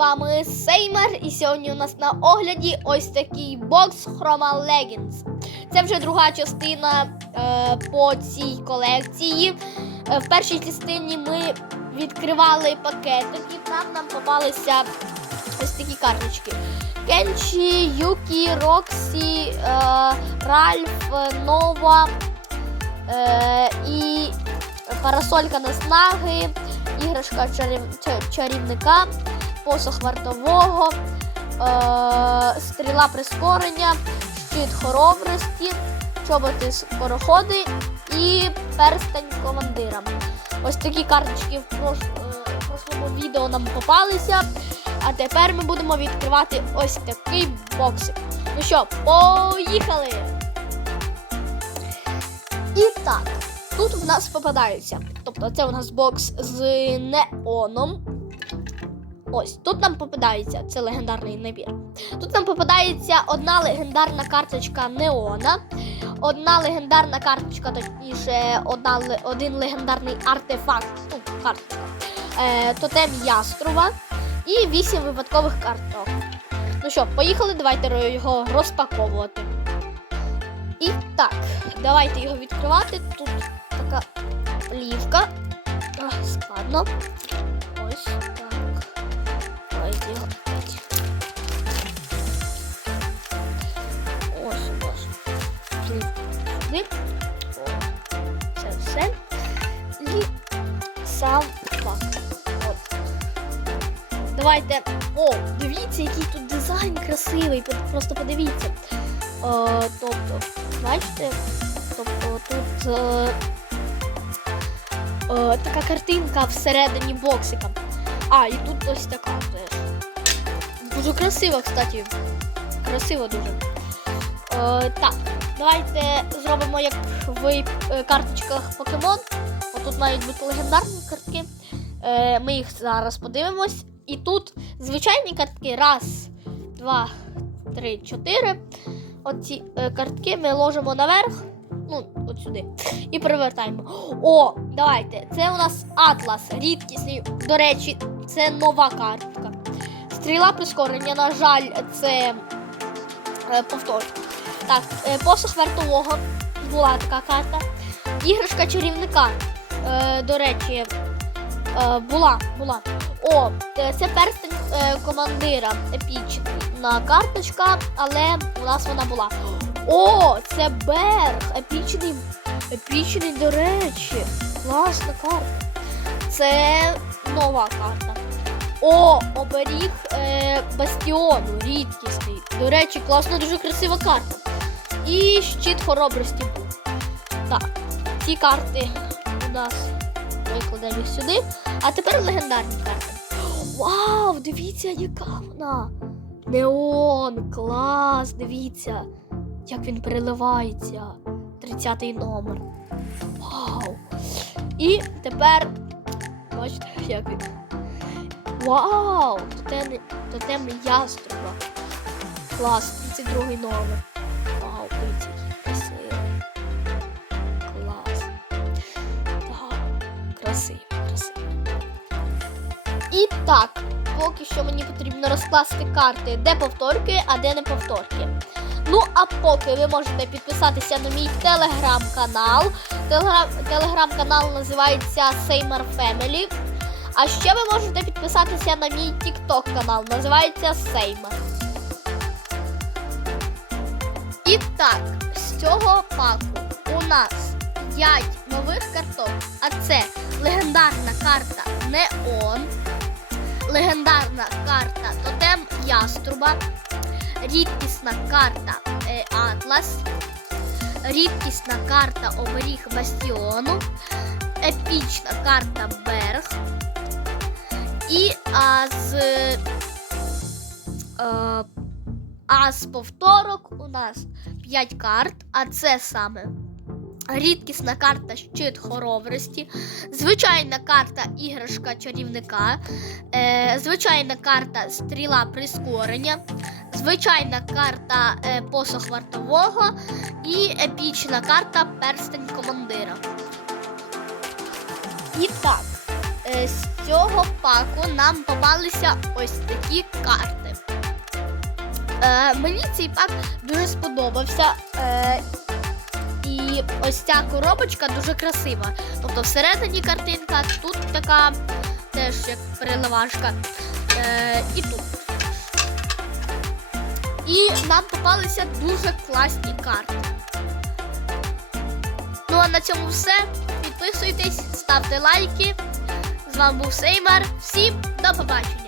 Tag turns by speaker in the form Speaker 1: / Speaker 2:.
Speaker 1: вами Сеймер, і сьогодні у нас на огляді ось такий бокс Chroma Leggings. Це вже друга частина е, по цій колекції. Е, в першій частині ми відкривали пакетики, там нам попалися ось такі карточки. Кенчі, Юкі, Роксі, е, Ральф, Нова е, і парасолька наснаги, іграшка чарів, чарівника, посох вартового, е, стріла прискорення, щит хоробрості, чоботи скороходи і перстень командира. Ось такі карточки е, в прошлому відео нам попалися. А тепер ми будемо відкривати ось такий боксик. Ну що, поїхали! І так, тут в нас попадаються. Тобто це у нас бокс з неоном. Ось, тут нам попадається, це легендарний набір. Тут нам попадається одна легендарна карточка Неона, одна легендарна карточка, точніше, одна, один легендарний артефакт, ну, карточка, е, тотем Яструва і вісім випадкових карток. Ну що, поїхали, давайте його розпаковувати. І так, давайте його відкривати. Тут така плівка. Складно. Ось так. Сам пак. От. Давайте. О, дивіться, який тут дизайн красивий. Просто подивіться. Е, тобто, бачите? Тобто тут е, е, така картинка всередині боксика. А, і тут ось така. Дуже красиво, кстати. Красиво дуже. Е, так, давайте зробимо як в е, карточках покемон. Отут мають бути легендарні картки. Е, ми їх зараз подивимось. І тут звичайні картки. Раз, два, три, чотири. Оці е, картки ми ложимо наверх. Ну, от сюди. І перевертаємо. О, давайте. Це у нас Атлас, рідкісний. До речі, це нова картка. Стріла прискорення, на жаль, це е, повтор. Так, е, посох вартового. Була така карта. Іграшка чарівника. Е, до речі, е, була, була. О, е, це перстень е, командира. Епічна карточка, але у нас вона була. О, це берг! Епічний, епічний, до речі. Класна карта. Це нова карта. О, оберіг е, бастіону, рідкісний. До речі, класна, дуже красива карта. І щит хоробрості. Так, ці карти у нас викладемо сюди. А тепер легендарні карти. Вау, дивіться, яка вона! Неон, клас, дивіться, як він переливається. 30-й номер. Вау! І тепер бачите, як він. Вау! Тотем, тотем яструба. Клас, 32 номер. Так, красивий, красивий. І так, поки що мені потрібно розкласти карти, де повторки, а де не повторки. Ну, а поки ви можете підписатися на мій телеграм-канал. Телеграм- Телеграм-канал називається Seymour Family. А ще ви можете підписатися на мій TikTok канал, називається Сеймер. І так, з цього паку у нас 5 нових карток. А це легендарна карта Неон, легендарна карта Тотем Яструба, рідкісна карта е, Атлас, рідкісна карта Оберіг Бастіону, епічна карта Берг. І а, з, е, а з повторок у нас 5 карт, а це саме рідкісна карта щит хоробрості, звичайна карта іграшка чарівника, е, звичайна карта стріла прискорення, звичайна карта е, посох вартового і епічна карта перстень командира. І так, е, з цього паку нам попалися ось такі карти. Е, мені цей пак дуже сподобався. Е, і ось ця коробочка дуже красива. Тобто всередині картинка, тут така теж як переливашка. Е, і тут. І нам попалися дуже класні карти. Ну а на цьому все. Підписуйтесь, ставте лайки. З вами був Сеймар. Всім до побачення!